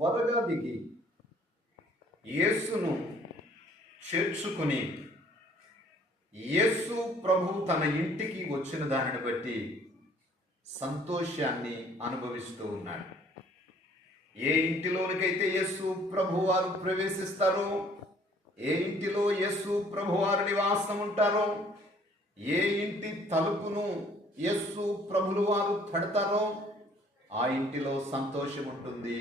త్వరగా దిగి యేసును చేర్చుకుని యేసు ప్రభు తన ఇంటికి వచ్చిన దానిని బట్టి సంతోషాన్ని అనుభవిస్తూ ఉన్నాడు. ఏ ఇంటిలోనికైతే యేసు ప్రభు వారు ప్రవేశిస్తారో ఏ ఇంటిలో యేసు ప్రభు వారు నివాసం ఉంటారో ఏ ఇంటి తలుపును యేసు ప్రభులు వారు తడతారో ఆ ఇంటిలో సంతోషం ఉంటుంది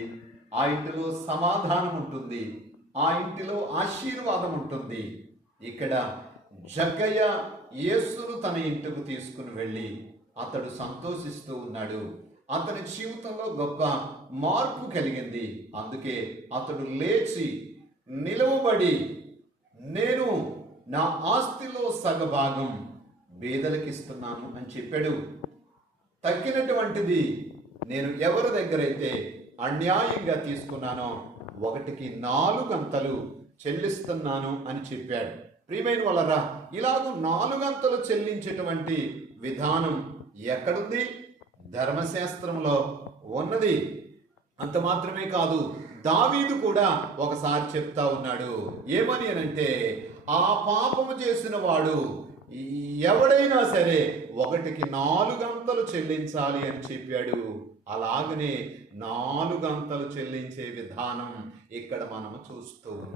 ఆ ఇంటిలో సమాధానం ఉంటుంది. ఆ ఇంటిలో ఆశీర్వాదం ఉంటుంది. ఇక్కడ జగ్గయ్య యేసును తన ఇంటికి తీసుకుని వెళ్ళి అతడు సంతోషిస్తూ ఉన్నాడు. అతని జీవితంలో గొప్ప మార్పు కలిగింది. అందుకే అతడు లేచి నిలవబడి నేను నా ఆస్తిలో సగభాగం బేదలకిస్తున్నాను అని చెప్పాడు. తగ్గినటువంటిది నేను ఎవరి దగ్గరైతే అన్యాయంగా తీసుకున్నానో. ఒకటికి నాలుగంతలు చెల్లిస్తున్నాను అని చెప్పాడు. ప్రియమైన వాళ్ళరా ఇలాగూ నాలుగంతలు చెల్లించేటువంటి విధానం ఎక్కడుంది? ధర్మశాస్త్రంలో ఉన్నది. అంత మాత్రమే కాదు దావీదు కూడా ఒకసారి చెప్తా ఉన్నాడు. ఏమని అనంటే ఆ పాపము చేసిన వాడు ఎవడైనా సరే ఒకటికి నాలుగంతలు చెల్లించాలి అని చెప్పాడు. అలాగనే నాలుగంతలు చెల్లించే విధానం ఇక్కడ మనము చూస్తూ